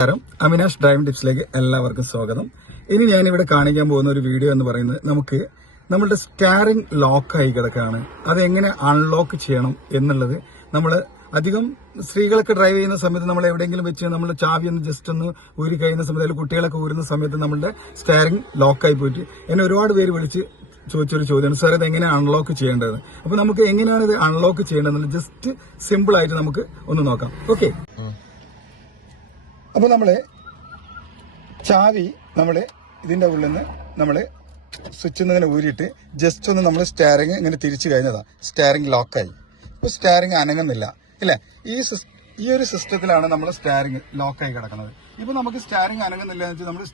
നമസ്കാരം. അമിനാഷ് ഡ്രൈവിംഗ് ടിപ്സിലേക്ക് എല്ലാവർക്കും സ്വാഗതം. ഇനി ഞാൻ ഇവിടെ കാണിക്കാൻ പോകുന്ന ഒരു വീഡിയോ എന്ന് പറയുന്നത് നമുക്ക് നമ്മളുടെ സ്റ്റാറിംഗ് ലോക്കായി കിടക്കുകയാണ് അത് എങ്ങനെ അൺലോക്ക് ചെയ്യണം എന്നുള്ളത് നമ്മൾ അധികം സ്ത്രീകളൊക്കെ ഡ്രൈവ് ചെയ്യുന്ന സമയത്ത് നമ്മൾ എവിടെയെങ്കിലും വെച്ച് നമ്മൾ ചാവി ഒന്ന് ജസ്റ്റ് ഒന്ന് ഊരി കഴിയുന്ന സമയത്ത് അല്ലെങ്കിൽ കുട്ടികളൊക്കെ ഊരുന്ന സമയത്ത് നമ്മളുടെ സ്റ്റാറിംഗ് ലോക്കായി പോയിട്ട് എന്നെ ഒരുപാട് പേര് വിളിച്ച് ചോദിച്ചൊരു ചോദ്യമാണ് സാർ ഇത് എങ്ങനെയാണ് അൺലോക്ക് ചെയ്യേണ്ടത്? അപ്പൊ നമുക്ക് എങ്ങനെയാണ് ഇത് അൺലോക്ക് ചെയ്യേണ്ടത് ജസ്റ്റ് സിമ്പിൾ ആയിട്ട് നമുക്ക് ഒന്ന് നോക്കാം. ഓക്കെ അപ്പൊ നമ്മൾ ചാവി നമ്മൾ ഇതിന്റെ ഉള്ളിൽ നിന്ന് നമ്മൾ സ്വിച്ചിൽ നിന്ന് ഇങ്ങനെ ഊരിയിട്ട് ജസ്റ്റ് ഒന്ന് നമ്മൾ സ്റ്റാറിങ് ഇങ്ങനെ തിരിച്ചു കഴിഞ്ഞതാണ് സ്റ്റാറിങ് ലോക്കായി ഇപ്പോൾ സ്റ്റാറിങ് അനങ്ങുന്നില്ല. ഇല്ലേ? ഈ ഈ ഒരു സിസ്റ്റത്തിലാണ് നമ്മൾ സ്റ്റാറിങ് ലോക്കായി കിടക്കുന്നത്. ഇപ്പോൾ നമുക്ക് സ്റ്റാറിങ് അനങ്ങുന്നില്ല എന്ന് വെച്ചാൽ നമ്മൾ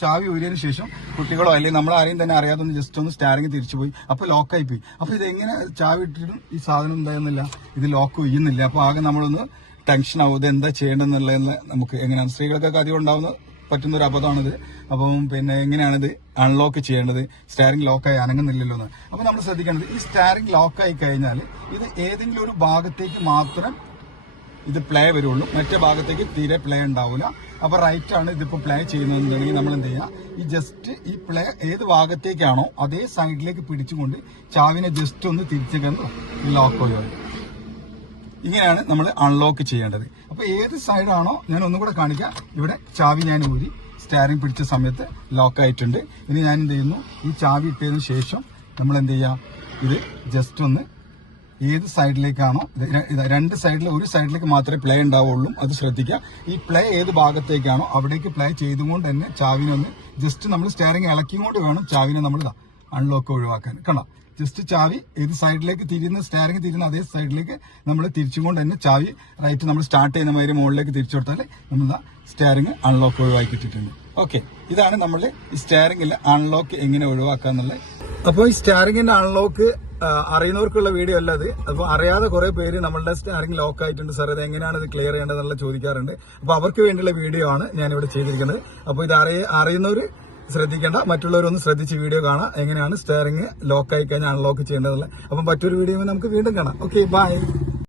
ചാവി ഊരിയതിനു ശേഷം കുട്ടികളോ അല്ലെങ്കിൽ നമ്മൾ ആരെയും തന്നെ അറിയാതെ ഒന്ന് ജസ്റ്റ് ഒന്ന് സ്റ്റാറിങ് തിരിച്ചു പോയി. അപ്പോൾ ലോക്കായി പോയി. അപ്പോൾ ഇത് എങ്ങനെ ചാവി ഇട്ടിട്ടും ഈ സാധനം എന്തായിരുന്നില്ല ഇത് ലോക്ക് ചെയ്യുന്നില്ല. അപ്പോൾ ആകെ നമ്മളൊന്ന് ടെൻഷൻ ആവും എന്താ ചെയ്യേണ്ടതെന്നുള്ളതെന്ന് നമുക്ക് എങ്ങനെയാണ്? സ്ത്രീകൾക്കൊക്കെ അധികം ഉണ്ടാവുന്ന പറ്റുന്ന ഒരു അബദ്ധമാണിത്. അപ്പം പിന്നെ എങ്ങനെയാണിത് അൺലോക്ക് ചെയ്യേണ്ടത്? ലോക്ക് ലോക്കായി അനങ്ങുന്നില്ലല്ലോ എന്ന്. അപ്പം നമ്മൾ ശ്രദ്ധിക്കേണ്ടത് ഈ സ്റ്റാറിംഗ് ലോക്കായി കഴിഞ്ഞാൽ ഇത് ഏതെങ്കിലും ഒരു ഭാഗത്തേക്ക് മാത്രം ഇത് പ്ലേ വരുള്ളൂ. മറ്റേ ഭാഗത്തേക്ക് തീരെ പ്ലേ ഉണ്ടാവില്ല അപ്പൊ റൈറ്റ് ആണ് ഇതിപ്പോ പ്ലേ ചെയ്യുന്നതെന്നുണ്ടെങ്കിൽ നമ്മൾ എന്ത് ചെയ്യുക ഈ ജസ്റ്റ് ഈ പ്ലേ ഏത് ഭാഗത്തേക്കാണോ അതേ സൈഡിലേക്ക് പിടിച്ചുകൊണ്ട് ചാവിനെ ജസ്റ്റ് ഒന്ന് തിരിച്ചു കണ്ട് ലോക്ക് ഒഴിവാക്കി ഇങ്ങനെയാണ് നമ്മൾ അൺലോക്ക് ചെയ്യേണ്ടത്. അപ്പോൾ ഏത് സൈഡാണോ ഞാൻ ഒന്നും കൂടെ കാണിക്കാം. ഇവിടെ ചാവി ഞാൻ ഊരി സ്റ്റാരിങ് പിടിച്ച സമയത്ത് ലോക്ക് ആയിട്ടുണ്ട്. ഇനി ഞാൻ എന്ത് ചെയ്യുന്നു? ഈ ചാവി ഇട്ടതിന് ശേഷം നമ്മൾ എന്ത് ചെയ്യാം? ഇത് ജസ്റ്റ് ഒന്ന് ഏത് സൈഡിലേക്കാണോ ഇത് രണ്ട് സൈഡിൽ ഒരു സൈഡിലേക്ക് മാത്രമേ പ്ലേ ഉണ്ടാവുള്ളൂ. അത് ശ്രദ്ധിക്കുക. ഈ പ്ലേ ഏത് ഭാഗത്തേക്കാണോ അവിടേക്ക് പ്ലേ ചെയ്തുകൊണ്ട് തന്നെ ചാവിനെ ഒന്ന് ജസ്റ്റ് നമ്മൾ സ്റ്റാരിങ് ഇളക്കിക്കൊണ്ട് വേണം ചാവിനെ നമ്മൾ അൺലോക്ക് ഒഴിവാക്കാൻ. കണ്ടോ? ജസ്റ്റ് ചാവി ഏത് സൈഡിലേക്ക് തിരിയുന്ന സ്റ്റാരിങ് തിരിയുന്ന അതേ സൈഡിലേക്ക് നമ്മൾ തിരിച്ചുകൊണ്ട് തന്നെ ചാവി റൈറ്റ് നമ്മൾ സ്റ്റാർട്ട് ചെയ്യുന്ന മാതിരി മുകളിലേക്ക് തിരിച്ചു കൊടുത്താൽ നമ്മൾ സ്റ്റാരിങ് അൺലോക്ക് ഒഴിവാക്കിയിട്ടുണ്ട് ഓക്കെ ഇതാണ് നമ്മൾ ഈ സ്റ്റാരിങ്ങിൽ അൺലോക്ക് എങ്ങനെ ഒഴിവാക്കാന്നുള്ളത് അപ്പോൾ ഈ സ്റ്റാരിങ്ങിന്റെ അൺലോക്ക് അറിയുന്നവർക്കുള്ള വീഡിയോ അല്ല അത്. അപ്പോൾ അറിയാതെ കുറെ പേര് നമ്മളുടെ സ്റ്റാറിംഗ് ലോക്ക് ആയിട്ടുണ്ട്. സാർ അത് എങ്ങനെയാണ് ഇത് ക്ലിയർ ചെയ്യേണ്ടതെന്നുള്ള ചോദിക്കാറുണ്ട്. അപ്പൊ അവർക്ക് വേണ്ടിയുള്ള വീഡിയോ ആണ് ഞാനിവിടെ ചെയ്തിരിക്കുന്നത്. അപ്പോൾ ഇത് അറിയ അറിയുന്നവർ ശ്രദ്ധിക്കേണ്ട. മറ്റുള്ളവരൊന്ന് ശ്രദ്ധിച്ച് വീഡിയോ കാണാം. എങ്ങനെയാണ് സ്റ്റെയറിങ് ലോക്ക് ആയി കഴിഞ്ഞാൽ അൺലോക്ക് ചെയ്യേണ്ടതല്ലേ അപ്പം മറ്റൊരു വീഡിയോ നമുക്ക് വീണ്ടും കാണാം. Okay bye